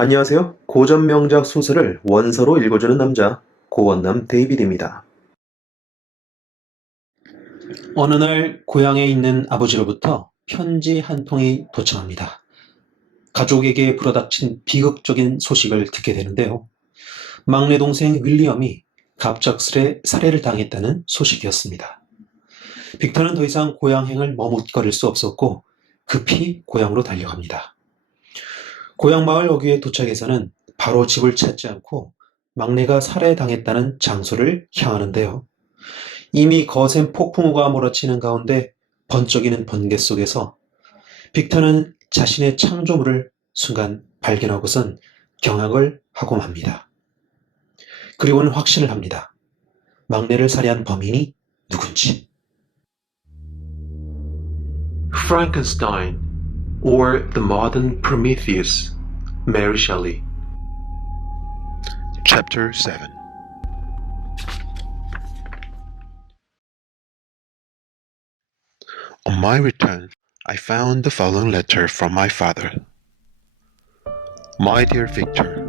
안녕하세요. 고전명작 소설을 원서로 읽어주는 남자, 고원남 데이비드입니다. 어느 날 고향에 있는 아버지로부터 편지 한 통이 도착합니다. 가족에게 불어닥친 비극적인 소식을 듣게 되는데요. 막내동생 윌리엄이 갑작스레 살해를 당했다는 소식이었습니다. 빅터는 더 이상 고향행을 머뭇거릴 수 없었고 급히 고향으로 달려갑니다. 고향 마을 어귀에 도착해서는 바로 집을 찾지 않고 막내가 살해당했다는 장소를 향하는데요. 이미 거센 폭풍우가 몰아치는 가운데 번쩍이는 번개속에서 빅터는 자신의 창조물을 순간 발견하고선 경악을 하고 맙니다. 그리고는 확신을 합니다. 막내를 살해한 범인이 누군지. Frankenstein, or the Modern Prometheus, Mary Shelley. Chapter 7. On my return, I found the following letter from my father. My dear Victor,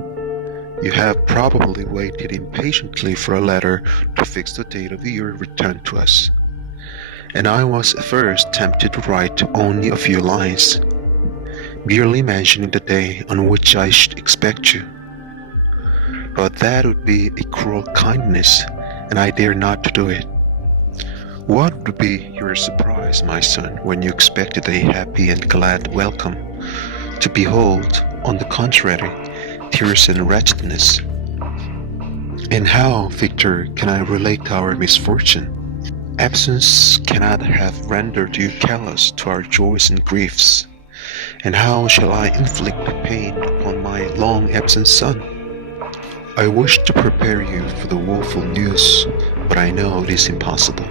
you have probably waited impatiently for a letter to fix the date of your return to us, and I was at first tempted to write only a few lines, merely mentioning the day on which I should expect you. But that would be a cruel kindness, and I dare not to do it. What would be your surprise, my son, when you expected a happy and glad welcome, to behold, on the contrary, tears and wretchedness? And how, Victor, can I relate our misfortune? Absence cannot have rendered you callous to our joys and griefs. And how shall I inflict pain upon my long-absent son? I wish to prepare you for the woeful news, but I know it is impossible.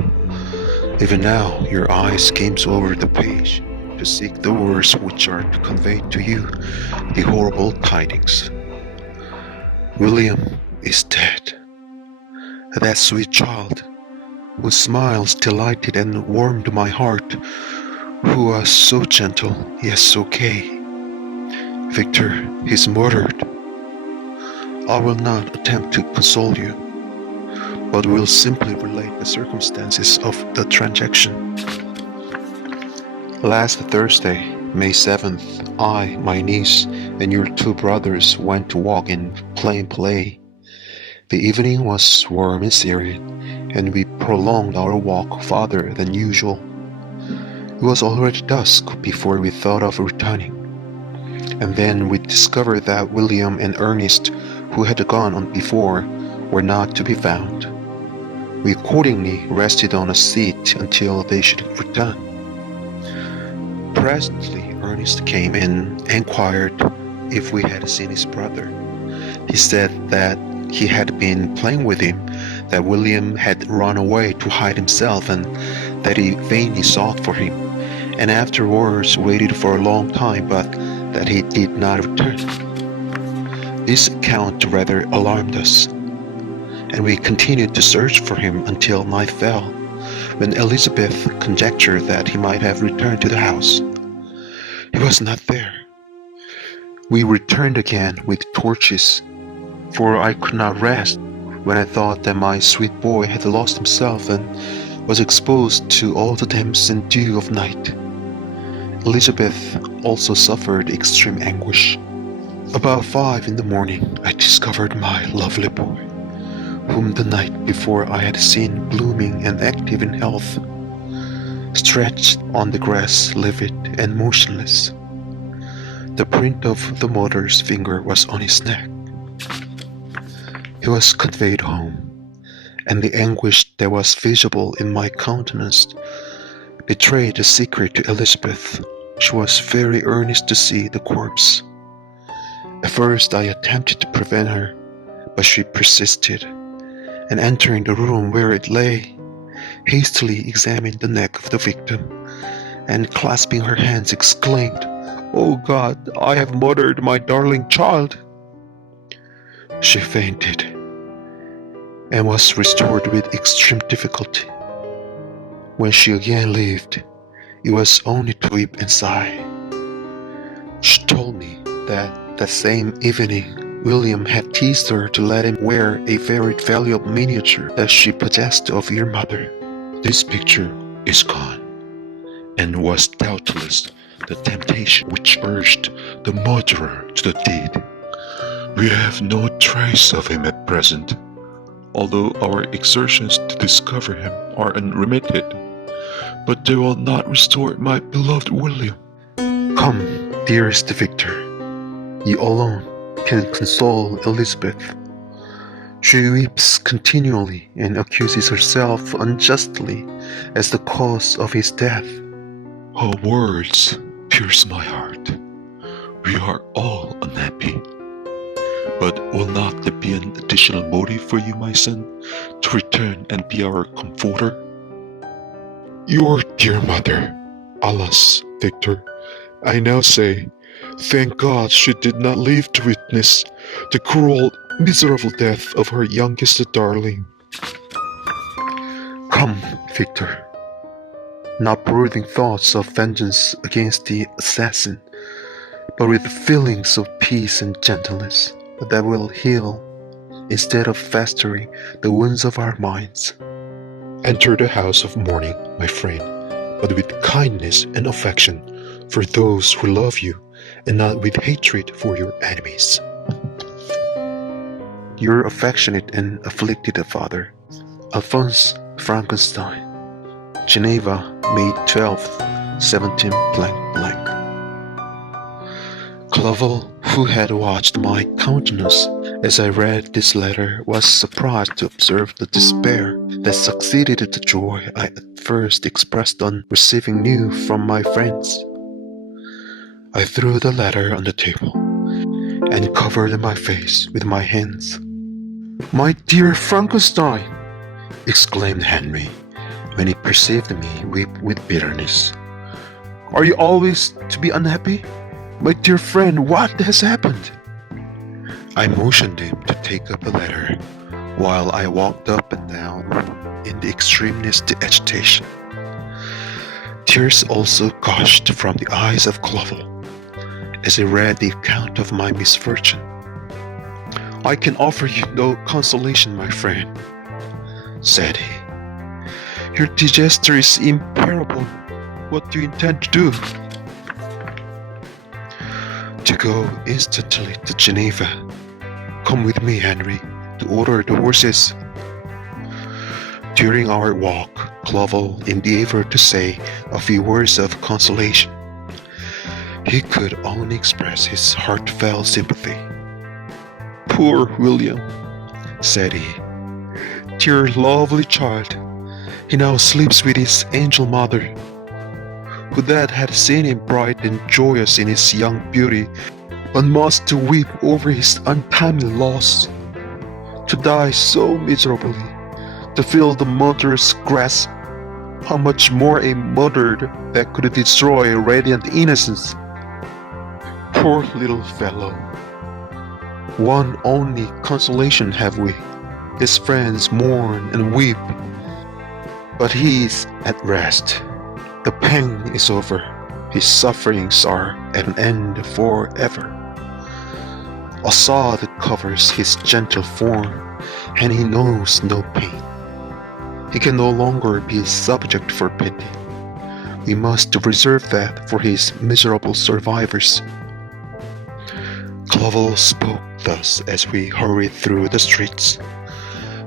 Even now, your eye skims over the page to seek the words which are to convey to you the horrible tidings. William is dead. That sweet child, whose smiles delighted and warmed my heart, who was so gentle, yet so gay. Victor is murdered. I will not attempt to console you, but will simply relate the circumstances of the transaction. Last Thursday, May 7th, I, my niece, and your two brothers went to walk in plain play. The evening was warm and serene, and we prolonged our walk farther than usual. It was already dusk before we thought of returning, and then we discovered that William and Ernest, who had gone on before, were not to be found. We accordingly rested on a seat until they should return. Presently Ernest came and inquired if we had seen his brother. He said that he had been playing with him, that William had run away to hide himself, and that he vainly sought for him, and afterwards waited for a long time, but that he did not return. This account rather alarmed us, and we continued to search for him until night fell, when Elizabeth conjectured that he might have returned to the house. He was not there. We returned again with torches, for I could not rest when I thought that my sweet boy had lost himself and was exposed to all the damps and dew of night. Elizabeth also suffered extreme anguish. About 5 in the morning, I discovered my lovely boy, whom the night before I had seen blooming and active in health, stretched on the grass, livid and motionless. The print of the mother's finger was on his neck. He was conveyed home, and the anguish that was visible in my countenance betrayed the secret to Elizabeth. She was very earnest to see the corpse. At first I attempted to prevent her, but she persisted, and entering the room where it lay, hastily examined the neck of the victim, and clasping her hands exclaimed, "Oh God, I have murdered my darling child!" She fainted, and was restored with extreme difficulty. When she again lived, it was only to weep and sigh. She told me that That same evening, William had teased her to let him wear a very valuable miniature that she possessed of your mother. This picture is gone, and was doubtless the temptation which urged the murderer to the deed. We have no trace of him at present, although our exertions to discover him are unremitted, but they will not restore my beloved William. Come, dearest Victor, you alone can console Elizabeth. She weeps continually and accuses herself unjustly as the cause of his death. Her words pierce my heart. We are all unhappy. But will not there be an additional motive for you, my son, to return and be our comforter? Your dear mother. Alas, Victor, I now say, thank God she did not live to witness the cruel, miserable death of her youngest darling. Come, Victor, not brooding thoughts of vengeance against the assassin, but with feelings of peace and gentleness that will heal instead of festering the wounds of our minds. Enter the house of mourning, my friend, but with kindness and affection for those who love you, and not with hatred for your enemies. Your affectionate and afflicted father, Alphonse Frankenstein, Geneva, May 12th, 17 _. Clovel, who had watched my countenance as I read this letter, was surprised to observe the despair that succeeded the joy I at first expressed on receiving news from my friends. I threw the letter on the table and covered my face with my hands. "My dear Frankenstein!" exclaimed Henry when he perceived me weep with bitterness. "Are you always to be unhappy? My dear friend, what has happened?" I motioned him to take up a letter while I walked up and down in the extremeness of agitation. Tears also gushed from the eyes of Clovel as he read the account of my misfortune. "I can offer you no consolation, my friend," said he. "Your disaster is irreparable. What do you intend to do?" "To go instantly to Geneva. Come with me, Henry, to order the horses." During our walk, Clovel endeavored to say a few words of consolation. He could only express his heartfelt sympathy. "Poor William," said he. "Dear lovely child, he now sleeps with his angel mother. Who that had seen him bright and joyous in his young beauty, one must weep over his untimely loss. To die so miserably, to feel the murderous grasp, how much more a murder that could destroy radiant innocence. Poor little fellow. One only consolation have we. His friends mourn and weep, but he is at rest. The pang is over. His sufferings are at an end forever. A sod covers his gentle form, and he knows no pain. He can no longer be subject for pity. We must reserve that for his miserable survivors." Clovel spoke thus as we hurried through the streets.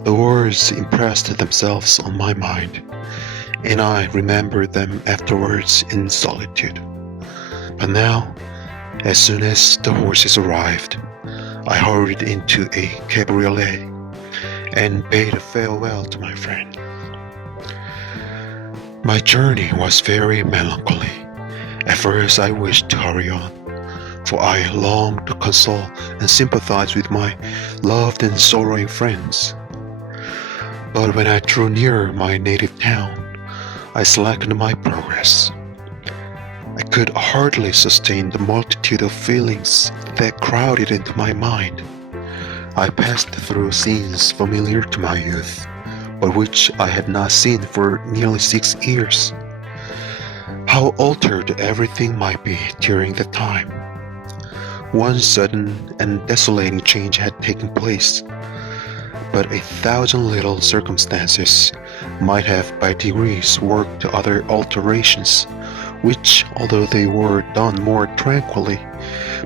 The words impressed themselves on my mind, and I remembered them afterwards in solitude. But now, as soon as the horses arrived, I hurried into a cabriolet and bade farewell to my friend. My journey was very melancholy. At first I wished to hurry on, for I longed to console and sympathize with my loved and sorrowing friends. But when I drew near my native town, I slackened my progress. I could hardly sustain the multitude of feelings that crowded into my mind. I passed through scenes familiar to my youth, but which I had not seen for nearly 6 years. How altered everything might be during that time! One sudden and desolating change had taken place, but 1,000 little circumstances might have by degrees worked other alterations, which, although they were done more tranquilly,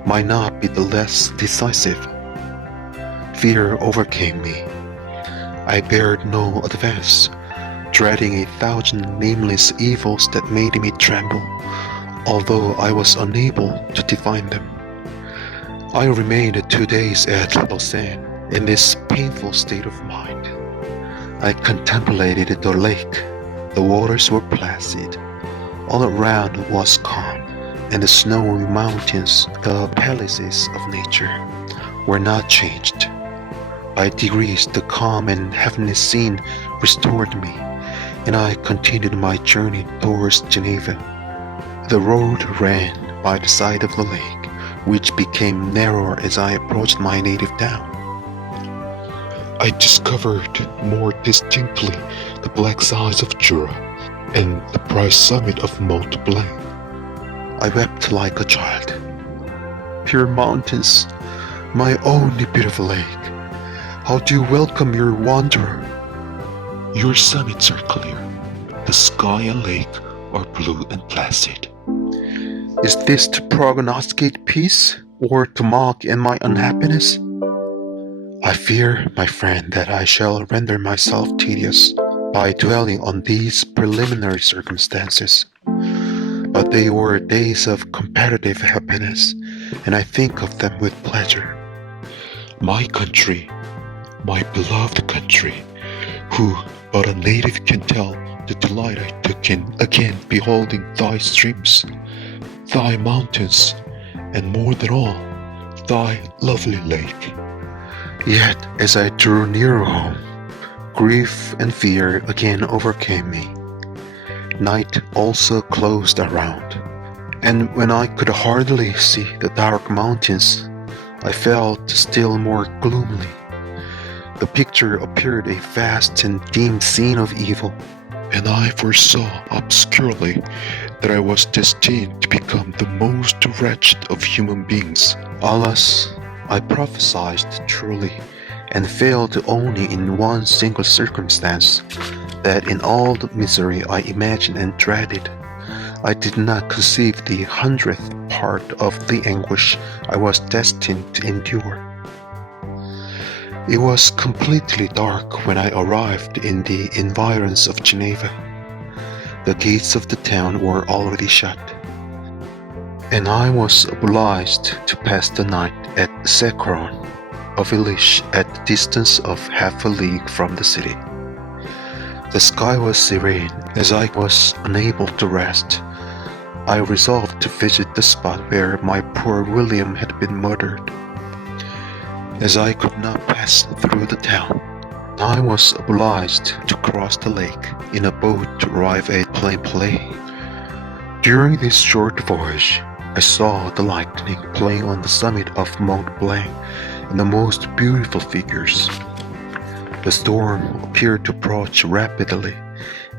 might not be the less decisive. Fear overcame me. I bared no advance, dreading 1,000 nameless evils that made me tremble, although I was unable to define them. I remained 2 days at Lausanne in this painful state of mind. I contemplated the lake. The waters were placid. All around was calm, and the snowy mountains, the palaces of nature, were not changed. By degrees the calm and heavenly scene restored me, and I continued my journey towards Geneva. The road ran by the side of the lake, which became narrower as I approached my native town. I discovered more distinctly the black sides of Jura and the bright summit of Mont Blanc. I wept like a child. Pure mountains, my only beautiful lake, how do you welcome your wanderer? Your summits are clear. The sky and lake are blue and placid. Is this to prognosticate peace, or to mock at my unhappiness? I fear, my friend, that I shall render myself tedious by dwelling on these preliminary circumstances. But they were days of comparative happiness, and I think of them with pleasure. My country, my beloved country, who but a native can tell the delight I took in again beholding thy streams, thy mountains, and more than all, thy lovely lake. Yet, as I drew nearer home, grief and fear again overcame me. Night also closed around, and when I could hardly see the dark mountains, I felt still more gloomily. The picture appeared a vast and dim scene of evil, And I foresaw obscurely that I was destined to become the most wretched of human beings. Alas, I prophesied truly, and failed only in one single circumstance, that in all the misery I imagined and dreaded, I did not conceive the 100th part of the anguish I was destined to endure. It was completely dark when I arrived in the environs of Geneva. The gates of the town were already shut, and I was obliged to pass the night at Sacron, a village at the distance of half a league from the city. The sky was serene. As I was unable to rest, I resolved to visit the spot where my poor William had been murdered. As I could not pass through the town, I was obliged to cross the lake in a boat to arrive at Plain. During this short voyage, I saw the lightning playing on the summit of Mont Blanc in the most beautiful figures. The storm appeared to approach rapidly,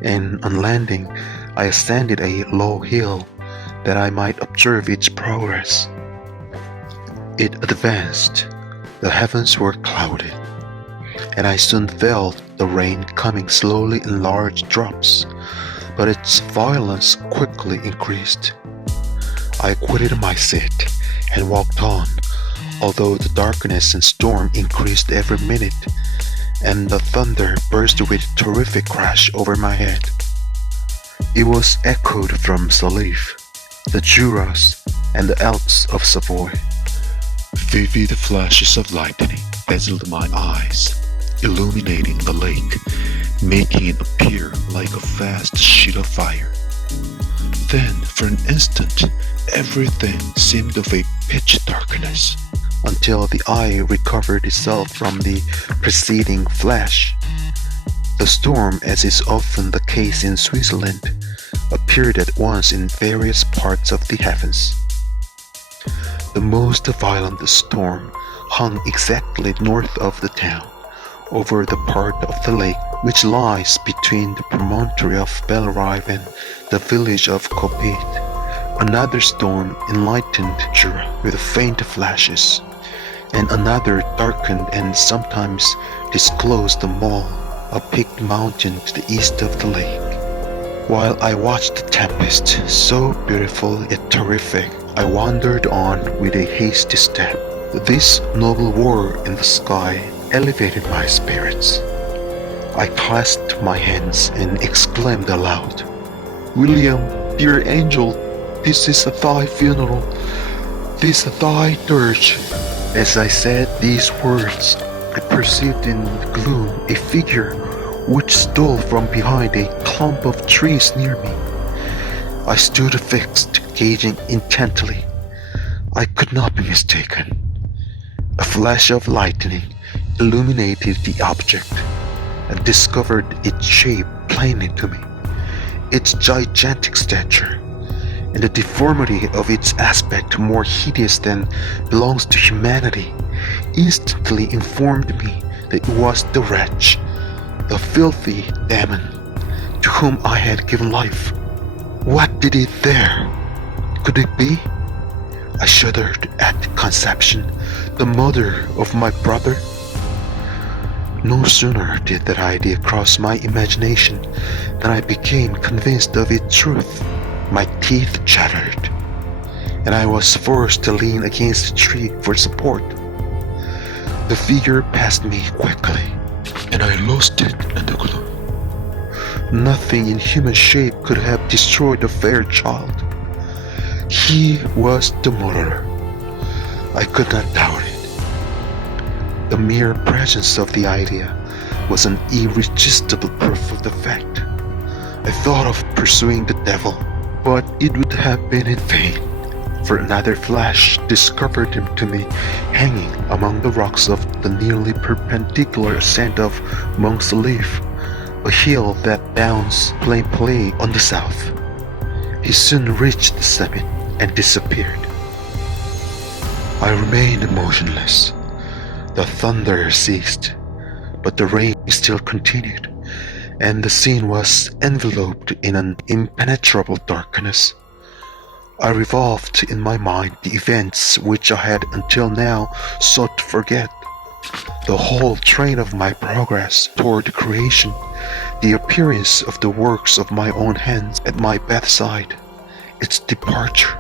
and on landing, I ascended a low hill that I might observe its progress. It advanced. The heavens were clouded, and I soon felt the rain coming slowly in large drops, but its violence quickly increased. I quitted my seat and walked on, although the darkness and storm increased every minute, and the thunder burst with terrific crash over my head. It was echoed from Salif, the Juras, and the Alps of Savoy. Vivid flashes of lightning dazzled my eyes, illuminating the lake, making it appear like a vast sheet of fire. Then, for an instant, everything seemed of a pitch darkness, until the eye recovered itself from the preceding flash. The storm, as is often the case in Switzerland, appeared at once in various parts of the heavens. The most violent storm hung exactly north of the town, over the part of the lake which lies between the promontory of Bellerive and the village of Copete, Another storm enlightened Jura with faint flashes, and another darkened and sometimes disclosed the mole, a peaked mountain to the east of the lake. While I watched the tempest, so beautiful yet terrific, I wandered on with a hasty step. This noble war in the sky elevated my spirits. I clasped my hands and exclaimed aloud, "William, dear angel, this is thy funeral, this thy dirge." As I said these words, I perceived in the gloom a figure which stole from behind a clump of trees near me. I stood fixed, gazing intently. I could not be mistaken. A flash of lightning illuminated the object and discovered its shape plainly to me. Its gigantic stature and the deformity of its aspect, more hideous than belongs to humanity, instantly informed me that it was the wretch, the filthy demon, to whom I had given life. What did it there? Could it be? I shuddered at the conception, the mother of my brother. No sooner did that idea cross my imagination than I became convinced of its truth. My teeth chattered, and I was forced to lean against a tree for support. The figure passed me quickly, and I lost it in the gloom. Nothing in human shape could have destroyed the fair child. He was the murderer. I could not doubt it. The mere presence of the idea was an irresistible proof of the fact. I thought of pursuing the devil, but it would have been in vain, for another flash discovered him to me hanging among the rocks of the nearly perpendicular ascent of Monk's Leaf, a hill that bounds plainly on the south. He soon reached the summit and disappeared. I remained motionless. The thunder ceased, but the rain still continued, and the scene was enveloped in an impenetrable darkness. I revolved in my mind the events which I had until now sought to forget. The whole train of my progress toward creation, the appearance of the works of my own hands at my bedside, its departure.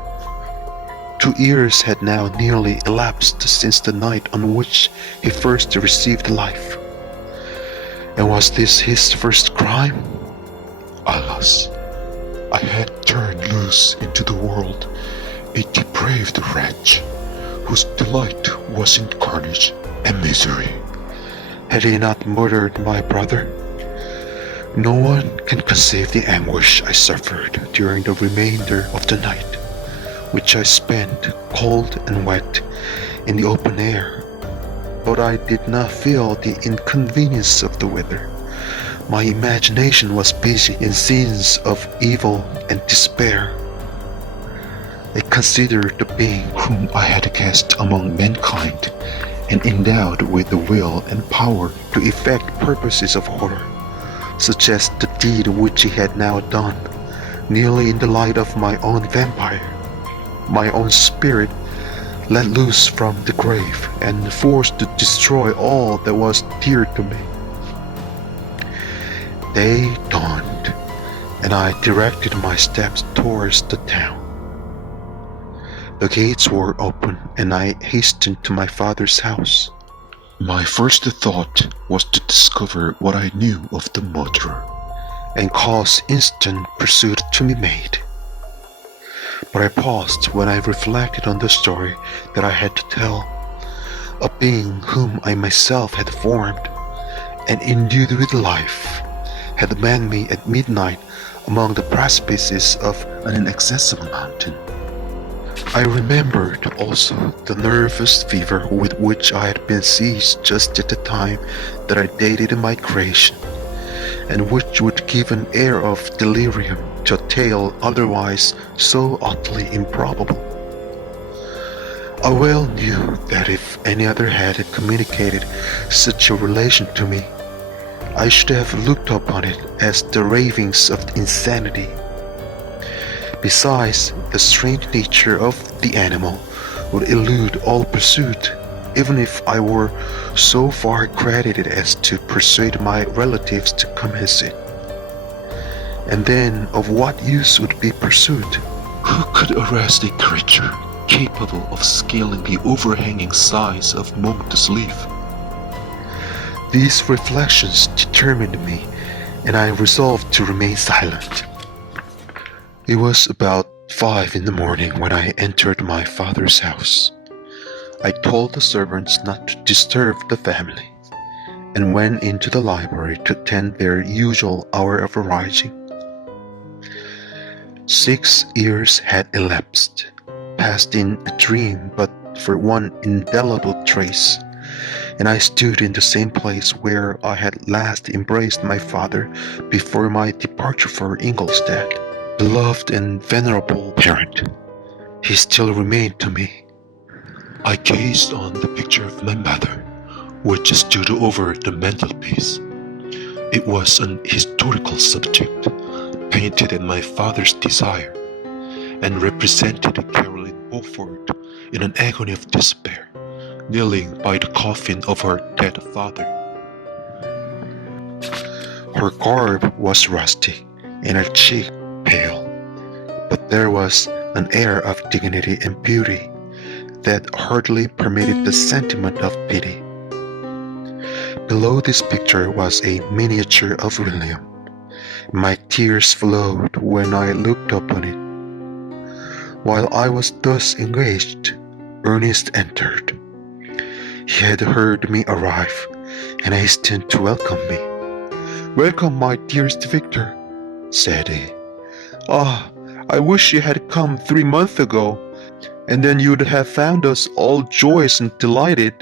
2 years had now nearly elapsed since the night on which he first received life. And was this his first crime? Alas, I had turned loose into the world a depraved wretch, whose delight was in carnage and misery. Had he not murdered my brother? No one can conceive the anguish I suffered during the remainder of the night, which I spent cold and wet in the open air. But I did not feel the inconvenience of the weather. My imagination was busy in scenes of evil and despair. I considered the being whom I had cast among mankind and endowed with the will and power to effect purposes of horror, such as the deed which he had now done, nearly in the light of my own vampire, my own spirit let loose from the grave and forced to destroy all that was dear to me. Day dawned, and I directed my steps towards the town. The gates were open, and I hastened to my father's house. My first thought was to discover what I knew of the murderer, and cause instant pursuit to be made. But I paused when I reflected on the story that I had to tell. A being whom I myself had formed and endued with life had met me at midnight among the precipices of an inaccessible mountain. I remembered also the nervous fever with which I had been seized just at the time that I dated my creation, and which would give an air of delirium to a tale otherwise so utterly improbable. I well knew that if any other had communicated such a relation to me, I should have looked upon it as the ravings of insanity. Besides, the strange nature of the animal would elude all pursuit, even if I were so far credited as to persuade my relatives to compensate. And then of what use would be pursuit? Who could arrest a creature capable of scaling the overhanging sides of Moncton's leaf? These reflections determined me, and I resolved to remain silent. It was about 5 in the morning when I entered my father's house. I told the servants not to disturb the family, and went into the library to attend their usual hour of rising. 6 years had elapsed, passed in a dream but for one indelible trace, and I stood in the same place where I had last embraced my father before my departure for Ingolstadt. Beloved and venerable parent, he still remained to me. I gazed on the picture of my mother, which stood over the mantelpiece. It was an historical subject, painted at my father's desire, and represented Caroline Beaufort in an agony of despair, kneeling by the coffin of her dead father. Her garb was rusty, and her cheek pale, but there was an air of dignity and beauty that hardly permitted the sentiment of pity. Below this picture was a miniature of William. My tears flowed when I looked upon it. While I was thus engaged, Ernest entered. He had heard me arrive, and hastened to welcome me. "Welcome, my dearest Victor," said he. "Ah, I wish you had come 3 months ago, and then you'd have found us all joyous and delighted.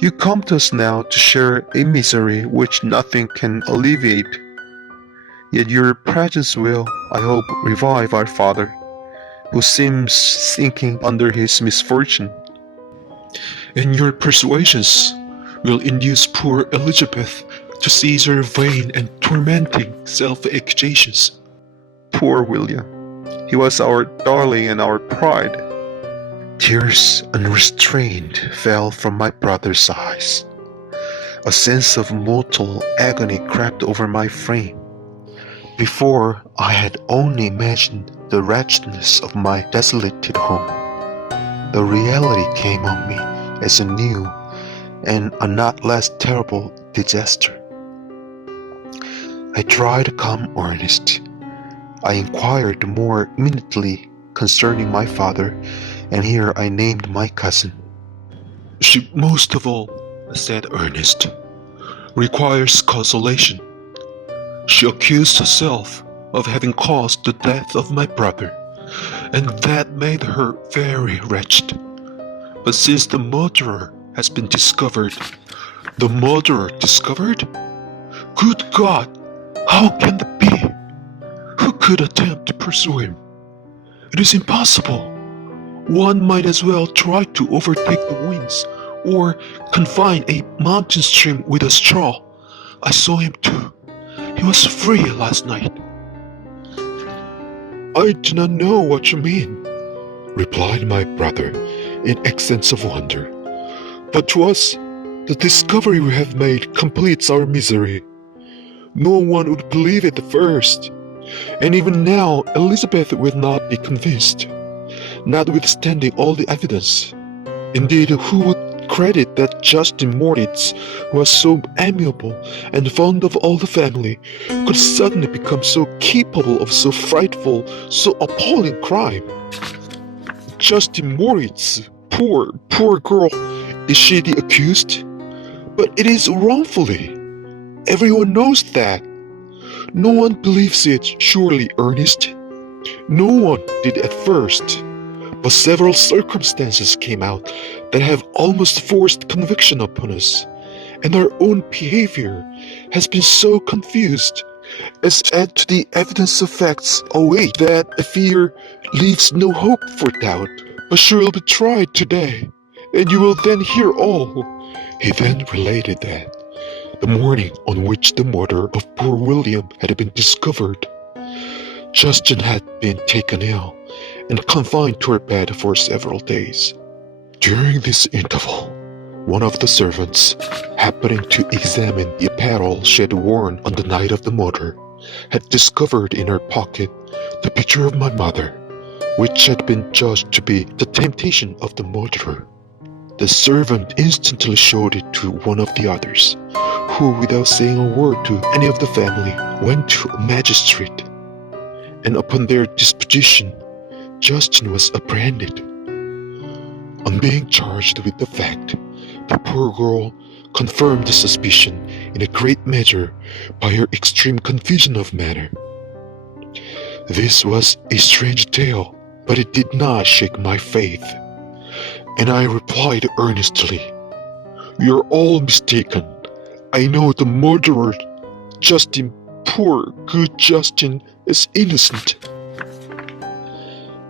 You come to us now to share a misery which nothing can alleviate. Yet your presence will, I hope, revive our father, who seems sinking under his misfortune. And your persuasions will induce poor Elizabeth to cease her vain and tormenting self-accusations." Poor William. He was our darling and our pride. Tears unrestrained fell from my brother's eyes. A sense of mortal agony crept over my frame. Before, I had only imagined the wretchedness of my desolated home. The reality came on me as a new and a not less terrible disaster. I tried to calm Ernest. I inquired more minutely concerning my father, and here I named my cousin. "She most of all," said Ernest, "requires consolation. She accused herself of having caused the death of my brother, and that made her very wretched. But since the murderer has been discovered—" "The murderer discovered? Good God! How can that be? Who could attempt to pursue him? It is impossible. One might as well try to overtake the winds, or confine a mountain stream with a straw. I saw him too. He was free last night." I do not know what you mean, replied my brother in accents of wonder. But to us, the discovery we have made completes our misery. No one would believe it at first, and even now Elizabeth will not be convinced, notwithstanding all the evidence. Indeed, who would credit that Justin Moritz, who was so amiable and fond of all the family, could suddenly become so capable of so frightful, so appalling crime? Justin Moritz, poor girl, is she the accused? But it is wrongfully. Everyone knows that. No one believes it, surely, Ernest? No one did at first. But several circumstances came out that have almost forced conviction upon us, and our own behavior has been so confused as to add to the evidence of facts a weight that I fear leaves no hope for doubt. But she will be tried today, and you will then hear all. He then related that, the morning on which the murder of poor William had been discovered, Justin had been taken ill and confined to her bed for several days. During this interval, one of the servants, happening to examine the apparel she had worn on the night of the murder, had discovered in her pocket the picture of my mother, which had been judged to be the temptation of the murderer. The servant instantly showed it to one of the others, who, without saying a word to any of the family, went to a magistrate. And upon their disposition, Justin was apprehended. On being charged with the fact, the poor girl confirmed the suspicion in a great measure by her extreme confusion of manner. This was a strange tale, but it did not shake my faith, and I replied earnestly, "You're all mistaken. I know the murderer, Justin, poor good Justin, is innocent."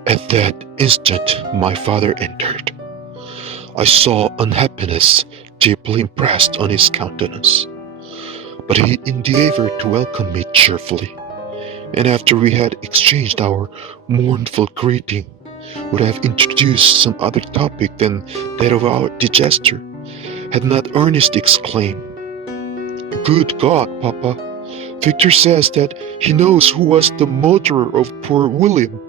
At that instant, my father entered. I saw unhappiness deeply impressed on his countenance, but he endeavored to welcome me cheerfully, and after we had exchanged our mournful greeting, would have introduced some other topic than that of our disaster, had not Ernest exclaimed, "Good God, Papa! Victor says that he knows who was the murderer of poor William."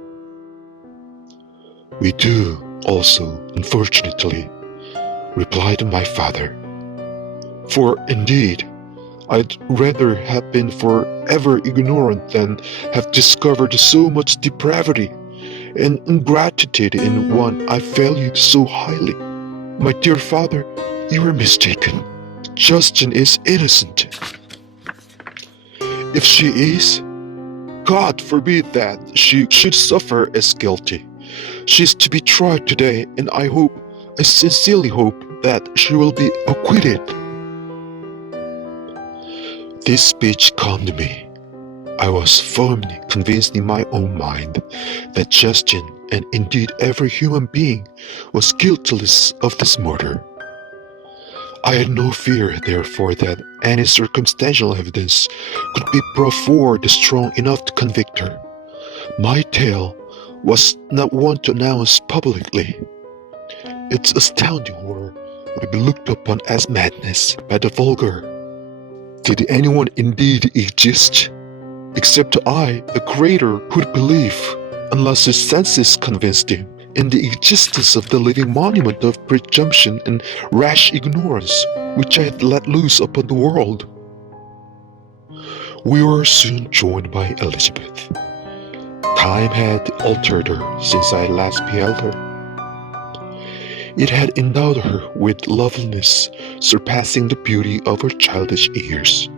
"We do also, unfortunately," replied my father. "For indeed, I'd rather have been forever ignorant than have discovered so much depravity and ingratitude in one I valued so highly. My dear father, you are mistaken. Justin is innocent. If she is, God forbid that she should suffer as guilty. She is to be tried today, and I sincerely hope that she will be acquitted." This speech calmed me. I was firmly convinced in my own mind that Justin, and indeed every human being, was guiltless of this murder. I had no fear, therefore, that any circumstantial evidence could be brought forward strong enough to convict her. My tale was not one to announce publicly. Its astounding horror would be looked upon as madness by the vulgar. Did anyone indeed exist? Except I, the creator, would believe, unless his senses convinced him, in the existence of the living monument of presumption and rash ignorance which I had let loose upon the world. We were soon joined by Elizabeth. Time had altered her since I last beheld her. It had endowed her with loveliness surpassing the beauty of her childish years.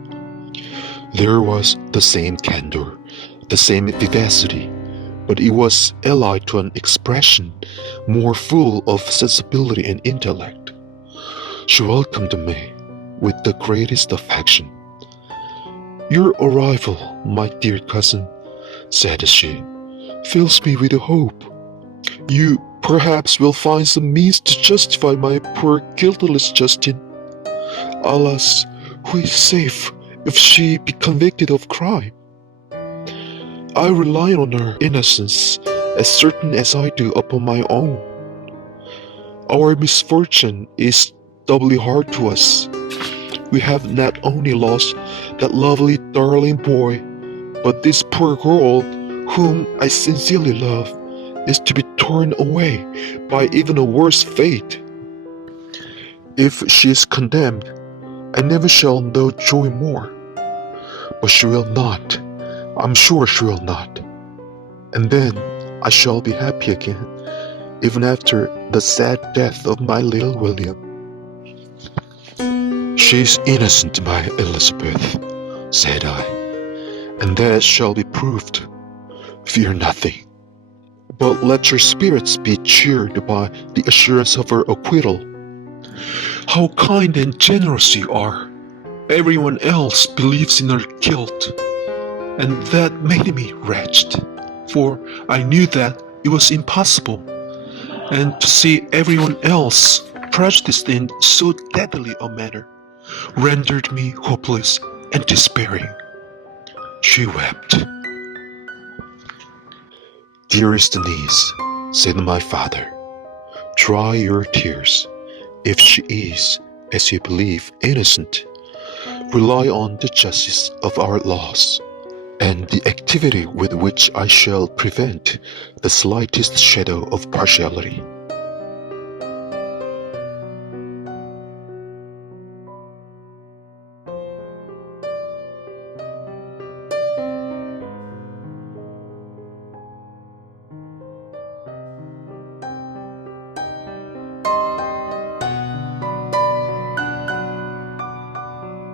There was the same candor, the same vivacity, but it was allied to an expression more full of sensibility and intellect. She welcomed me with the greatest affection. "Your arrival, my dear cousin," said she, "fills me with hope. You perhaps will find some means to justify my poor guiltless Justin. Alas, who is safe if she be convicted of crime? I rely on her innocence as certain as I do upon my own. Our misfortune is doubly hard to us. We have not only lost that lovely darling boy, but this poor girl, whom I sincerely love, is to be torn away by even a worse fate. If she is condemned, I never shall know joy more. But she will not. I'm sure she will not. And then I shall be happy again, even after the sad death of my little William." "She is innocent, my Elizabeth," said I, "and that shall be proved. Fear nothing. But let your spirits be cheered by the assurance of her acquittal." "How kind and generous you are. Everyone else believes in her guilt, and that made me wretched, for I knew that it was impossible, and to see everyone else prejudiced in so deadly a manner rendered me hopeless and despairing." She wept. Dearest niece, said my father, dry your tears. If she is, as you believe, innocent, rely on the justice of our laws, and the activity with which I shall prevent the slightest shadow of partiality.